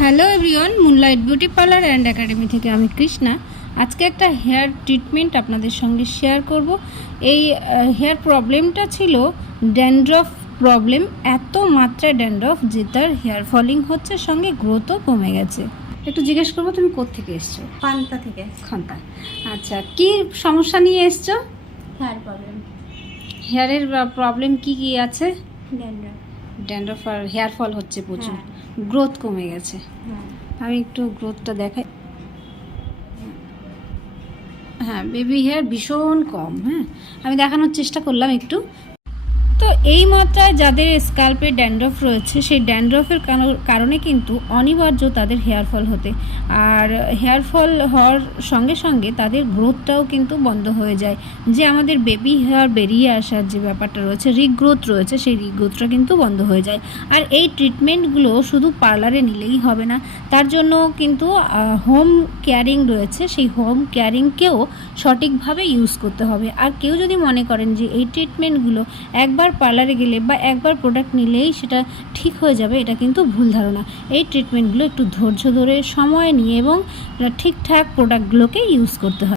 Hello everyone, moonlight beauty parlour and academy থেকে আমি কৃষ্ণা। আজকে একটা হেয়ার ট্রিটমেন্ট আপনাদের সঙ্গে শেয়ার করব। এই হেয়ার প্রবলেমটা ছিল ড্যান্ড্রফ প্রবলেম, এত মাত্রায় ড্যান্ড্রফ যে তার হেয়ার ফলিং হচ্ছে, সঙ্গে গ্রোথও কমে গেছে। একটু জিজ্ঞেস করবো, তুমি কোত্থেকে এসছো? পান্তা থেকে। খন্তা। আচ্ছা, কি সমস্যা নিয়ে এসছো? Hair problem. হেয়ারের প্রবলেম কি কি আছে? ড্যান্ড্রফ। ড্যান্ড্রফ আর হেয়ার ফল হচ্ছে প্রচুর, হ্যাঁ। গ্রোথ কমে গেছে। হ্যাঁ। আমি একটু গ্রোথটা দেখাই। হ্যাঁ, বেবি হেয়ার ভীষণ কম। হ্যাঁ, আমি দেখানোর চেষ্টা করলাম একটু। তো এই মাত্রায় যাদের স্ক্যাল্পে ড্যান্ড্রফ রয়েছে, সেই ড্যান্ড্রফের কারণে কিন্তু অনিবার্য তাদের হেয়ার ফল হতে, আর হেয়ার ফল হওয়ার সঙ্গে সঙ্গে তাদের গ্রোথটাও কিন্তু বন্ধ হয়ে যায়। যে আমাদের বেবি হেয়ার বেরিয়ে আসার যে ব্যাপারটা রয়েছে, রিগ্রোথ রয়েছে, সেই রিগ্রোথটা কিন্তু বন্ধ হয়ে যায়। আর এই ট্রিটমেন্টগুলো শুধু পার্লারে নিলেই হবে না, তার জন্য কিন্তু হোম কেয়ারিং রয়েছে। সেই হোম কেয়ারিংকেও সঠিকভাবে ইউজ করতে হবে। আর কেউ যদি মনে করেন যে এই ট্রিটমেন্টগুলো একবার পার্লারে গেলে বা একবার প্রোডাক্ট নিলেই সেটা ঠিক হয়ে যাবে, এটা কিন্তু ভুল ধারণা। এই ট্রিটমেন্টগুলো একটু ধৈর্য ধরে, সময় নিয়ে এবং ঠিকঠাক প্রোডাক্টগুলোকে ইউজ করতে হয়।